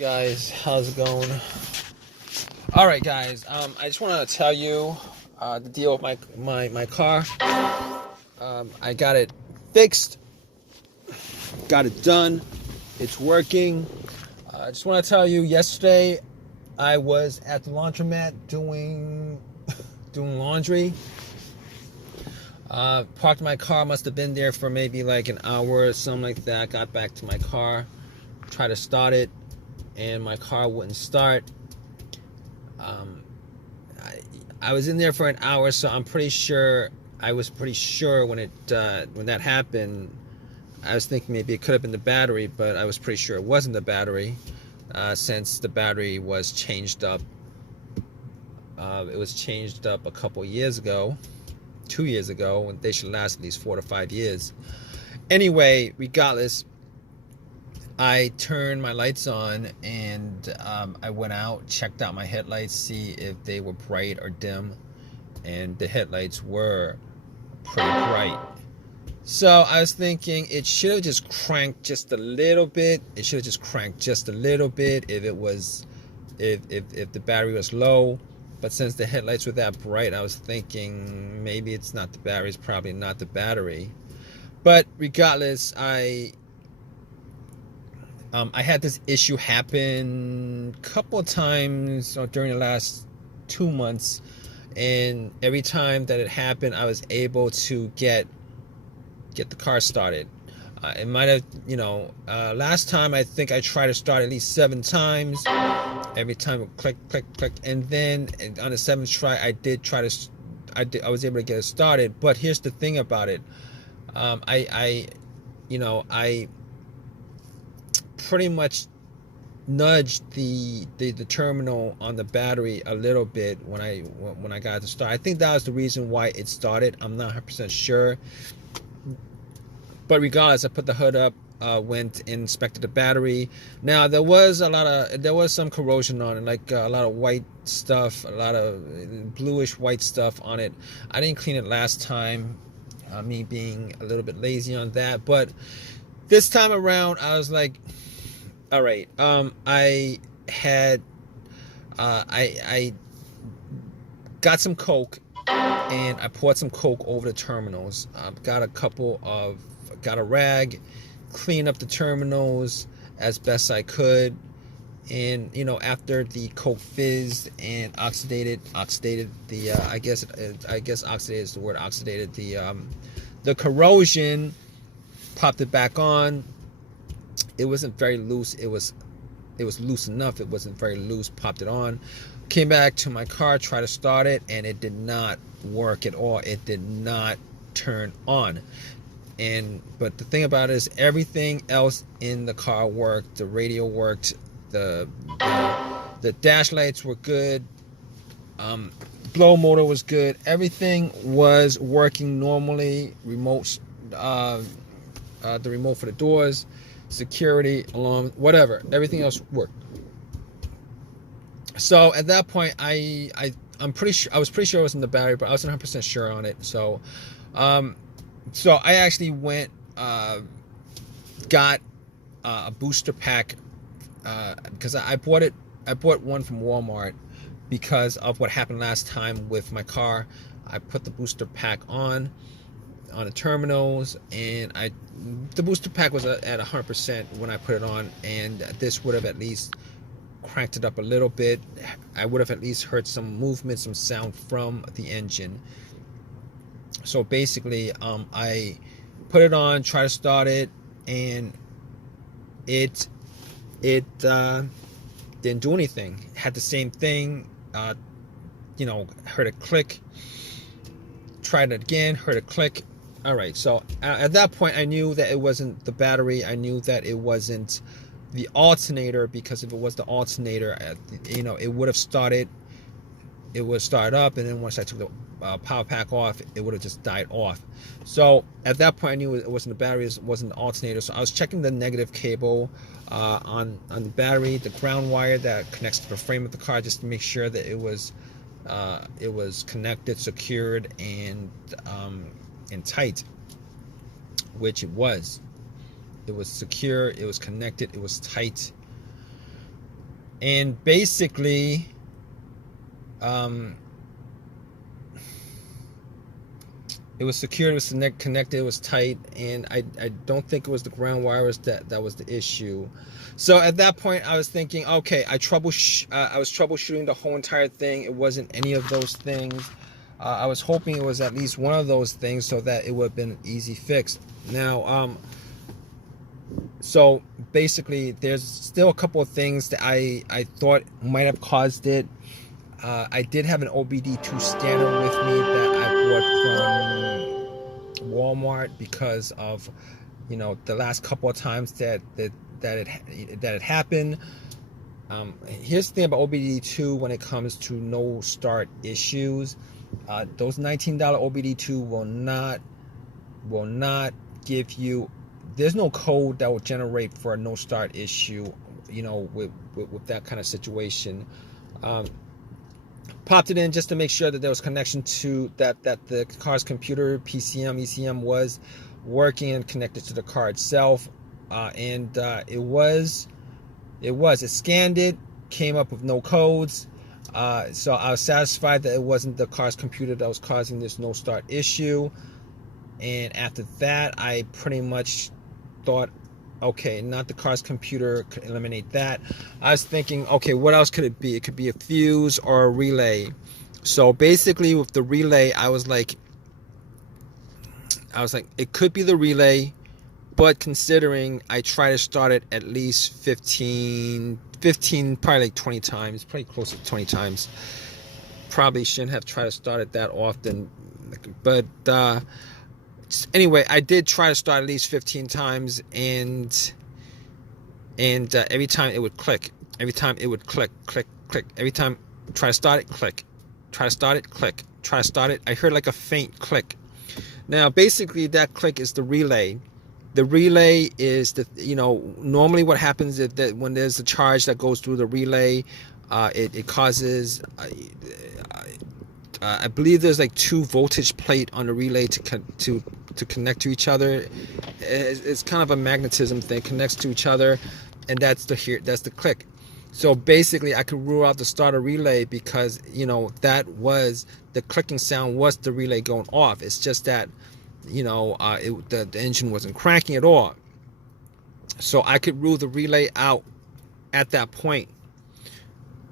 Guys, how's it going? All right, guys. I just want to tell you the deal with my car. I got it fixed, got it done. It's working. I just want to tell you. Yesterday, I was at the laundromat doing laundry. Parked my car. Must have been there for maybe like an hour or something like that. Got back to my car, tried to start it, and my car wouldn't start. I was in there for an hour, so I'm pretty sure. I was pretty sure when that happened. I was thinking maybe it could have been the battery, but I was pretty sure it wasn't the battery, since the battery was changed up. It was changed up a couple years ago, 2 years ago, and they should last at least 4 to 5 years. Anyway, regardless, I turned my lights on and I went out, checked out my headlights, see if they were bright or dim, and the headlights were pretty bright. So I was thinking it should have just cranked just a little bit. It should have just cranked just a little bit if the battery was low. But since the headlights were that bright, I was thinking maybe it's not the battery. It's probably not the battery. But regardless, I had this issue happen a couple of times during the last 2 months, and every time that it happened, I was able to get the car started. It might have, last time I think I tried to start at least 7 times. Every time it would click, click, click, and then on the 7th try, I was able to get it started. But here's the thing about it, I pretty much nudged the terminal on the battery a little bit when I got it to start. I think that was the reason why it started. I'm not 100% sure. But regardless, I put the hood up, went and inspected the battery. Now there was some corrosion on it, like a lot of white stuff, a lot of bluish white stuff on it. I didn't clean it last time, me being a little bit lazy on that. But this time around, I was like, all right. I got some Coke and I poured some Coke over the terminals. Got a rag, cleaned up the terminals as best I could, and after the Coke fizzed and oxidated the I guess oxidated is the word, oxidated the corrosion, popped it back on. It wasn't very loose. It was loose enough. It wasn't very loose. Popped it on. Came back to my car, tried to start it, and it did not work at all. It did not turn on. But the thing about it is everything else in the car worked. The radio worked. The dash lights were good. Blow motor was good. Everything was working normally. The remote for the doors, security, alarm, whatever. Everything else worked. So at that point, I was pretty sure it was in the battery, but I wasn't 100% sure on it. So I actually went, got a booster pack, because I bought one from Walmart because of what happened last time with my car. I put the booster pack on the terminals, and the booster pack was at 100% when I put it on, and this would have at least cranked it up a little bit. I would have at least heard some movement, some sound from the engine. So basically, I put it on, try to start it, and it didn't do anything. It had the same thing. Heard a click. Tried it again, heard a click. All right, so at that point, I knew that it wasn't the battery. I knew that it wasn't the alternator, because if it was the alternator, it would have started. It would start up, and then once I took the power pack off, it would have just died off. So at that point, I knew it wasn't the battery, it wasn't the alternator. So I was checking the negative cable on the battery, the ground wire that connects to the frame of the car, just to make sure that it was connected, secured, and tight, which it was. It was secure, it was connected, it was tight. And basically, it was secured, it was connected, it was tight, and I don't think it was the ground wires that was the issue. So at that point, I was thinking, okay, I was troubleshooting the whole entire thing. It wasn't any of those things. I was hoping it was at least one of those things so that it would have been an easy fix. Now, so basically, there's still a couple of things that I thought might have caused it. I did have an OBD2 scanner with me that I bought from Walmart because of, the last couple of times that it happened. Here's the thing about OBD2 when it comes to no start issues. Those $19 OBD2 will not give you. There's no code that will generate for a no start issue. With that kind of situation. Popped it in just to make sure that there was connection to that the car's computer, PCM, ECM was working and connected to the car itself, and it scanned it, came up with no codes, so I was satisfied that it wasn't the car's computer that was causing this no start issue. And after that, I pretty much thought, okay, not the car's computer, could eliminate that. I was thinking, okay, what else could it be? It could be a fuse or a relay. So basically with the relay, I was like, it could be the relay, but considering I try to start it at least 15, probably like 20 times, probably close to 20 times. Probably shouldn't have tried to start it that often, but anyway, I did try to start at least 15 times, and every time it would click. Every time it would click. Every time try to start it, click. Try to start it, click. Try to start it. I heard like a faint click. Now, basically, that click is the relay. The relay is normally what happens is that when there's a charge that goes through the relay, it causes. I believe there's like 2 voltage plate on the relay to connect to each other. It's kind of a magnetism thing, connects to each other, and that's the click. So basically, I could rule out the starter relay because that was the clicking sound was the relay going off. It's just that the engine wasn't cranking at all. So I could rule the relay out at that point.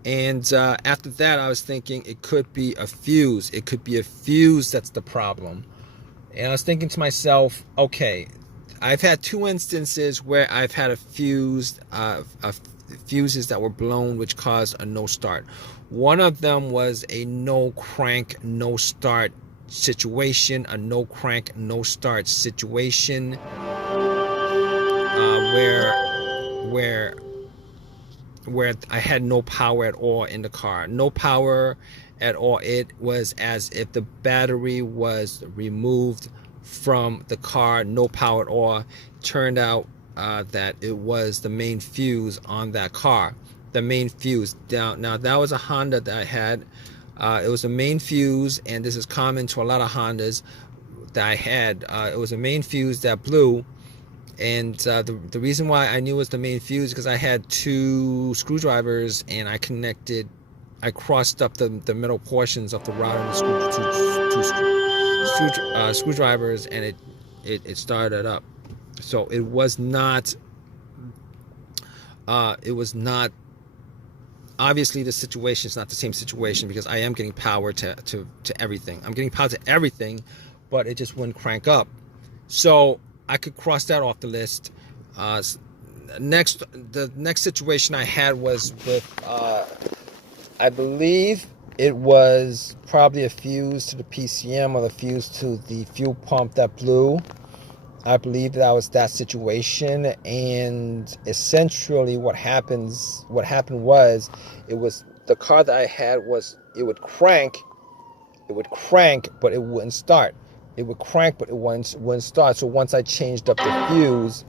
And after that, I was thinking it could be a fuse. It could be a fuse that's the problem. And I was thinking to myself, okay, I've had 2 instances where I've had a fuse, fuses that were blown, which caused a no start. One of them was a no crank, no start situation, a no crank, no start situation, where I had no power at all in the car. No power at all. It was as if the battery was removed from the car. No power at all. Turned out that it was the main fuse on that car. The main fuse. Now that was a Honda that I had. It was a main fuse, and this is common to a lot of Hondas that I had. It was a main fuse that blew. And the reason why I knew it was the main fuse because I had 2 screwdrivers, and I crossed up the middle portions of the router and the screwdrivers, and it started up. So it was not. Obviously, the situation is not the same situation because I am getting power to everything. I'm getting power to everything, but it just wouldn't crank up. So I could cross that off the list. The next situation I had was with, I believe it was probably a fuse to the PCM or the fuse to the fuel pump that blew. I believe that was that situation, and essentially what happened was it was the car that I had it would crank, but it wouldn't start. It would crank, but it wouldn't start. So once I changed up the fuse,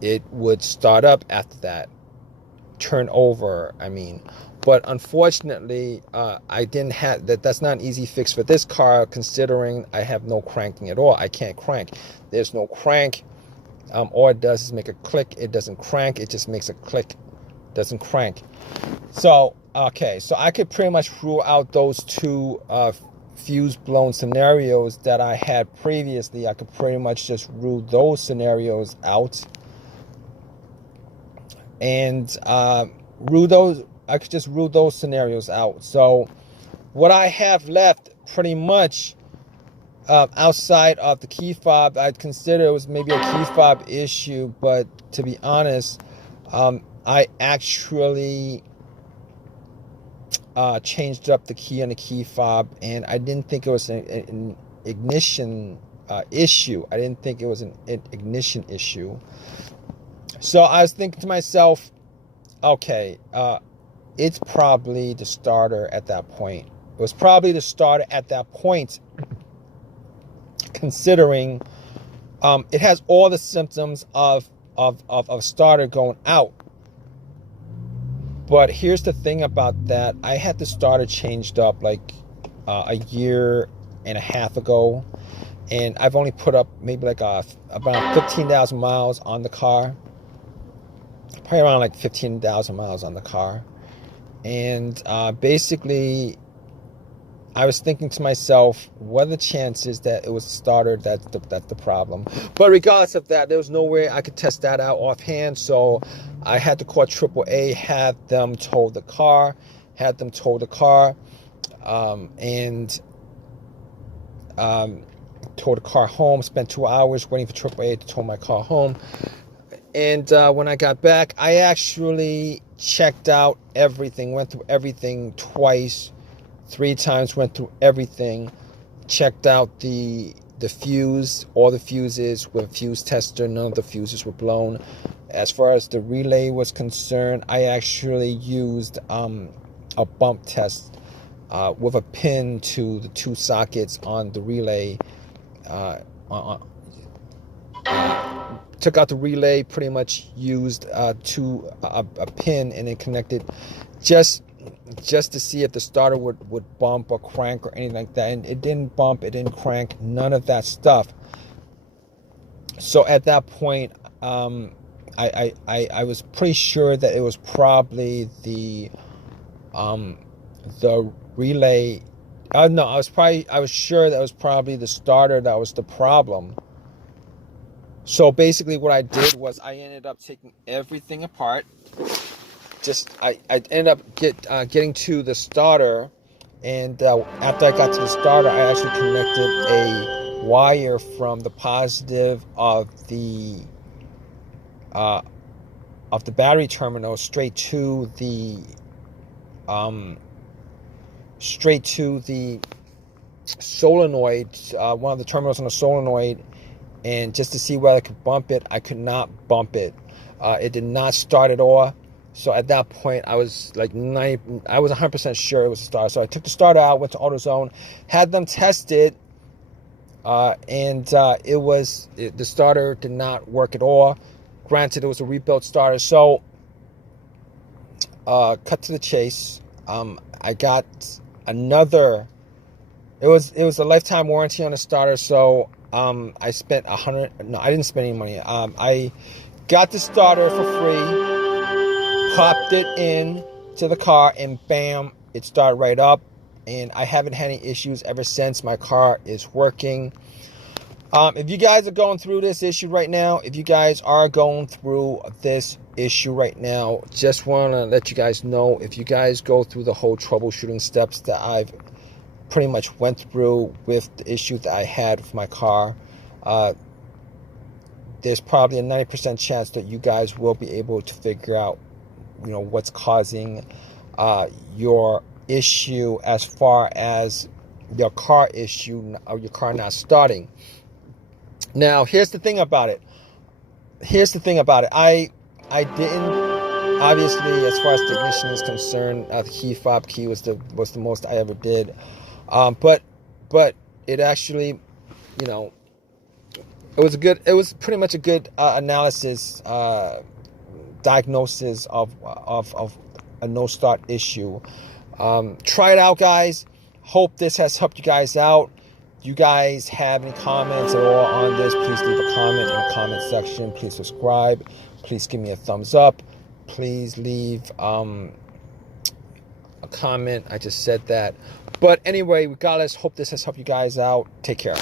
it would start up after that. Turn over, I mean. But unfortunately, I didn't have that. That's not an easy fix for this car, considering I have no cranking at all. I can't crank. There's no crank. All it does is make a click. It doesn't crank. It just makes a click. doesn't crank. So, okay, so I could pretty much rule out those two fuse blown scenarios that I had previously. I could pretty much just rule those scenarios out. And I could just rule those scenarios out. So what I have left pretty much outside of the key fob, I'd consider it was maybe a key fob issue, but to be honest, I actually changed up the key on the key fob, and I didn't think it was an ignition issue. I didn't think it was an ignition issue. So I was thinking to myself, okay, it's probably the starter at that point. It was probably the starter at that point, considering it has all the symptoms of starter going out. But here's the thing about that. I had the starter changed up like a year and a half ago, and I've only put up maybe like about 15,000 miles on the car. Probably around like 15,000 miles on the car. And basically, I was thinking to myself, what are the chances that it was the starter that's the problem? But regardless of that, there was no way I could test that out offhand. So I had to call AAA, had them tow the car, and tow the car home. Spent 2 hours waiting for AAA to tow my car home. And when I got back, I actually checked out everything, went through everything twice, 3 times, went through everything, checked out the fuse, all the fuses with a fuse tester. None of the fuses were blown. As far as the relay was concerned, I actually used a bump test with a pin to the 2 sockets on the relay. Took out the relay, pretty much used a pin, and then connected just to see if the starter would bump or crank or anything like that. And it didn't bump, it didn't crank, none of that stuff. So at that point, I was pretty sure that it was probably the relay. No, I was sure that it was probably the starter that was the problem. So basically what I did was I ended up taking everything apart. I ended up getting to the starter, and after I got to the starter, I actually connected a wire from the positive of the battery terminal straight to the solenoid, one of the terminals on the solenoid. And just to see whether I could bump it, I could not bump it. It did not start at all. So at that point, I was like I was 100% sure it was a starter. So I took the starter out, went to AutoZone, had them test it, and the starter did not work at all. Granted, it was a rebuilt starter. So cut to the chase. I got another. It was a lifetime warranty on the starter. So I spent $100. No, I didn't spend any money. I got the starter for free, popped it in to the car, and bam, it started right up. And I haven't had any issues ever since. My car is working. If you guys are going through this issue right now, just want to let you guys know, if you guys go through the whole troubleshooting steps that I've pretty much went through with the issue that I had with my car, there's probably a 90% chance that you guys will be able to figure out, what's causing your issue as far as your car issue or your car not starting. Now, here's the thing about it. I didn't, obviously, as far as the ignition is concerned, the key fob key was the most I ever did. But it actually, it was pretty much a good analysis, diagnosis of a no start issue. Try it out, guys. Hope this has helped you guys out. You guys have any comments at all on this, please leave a comment in the comment section. Please subscribe. Please give me a thumbs up. please leave a comment. I just said that. But anyway, regardless, hope this has helped you guys out. Take care.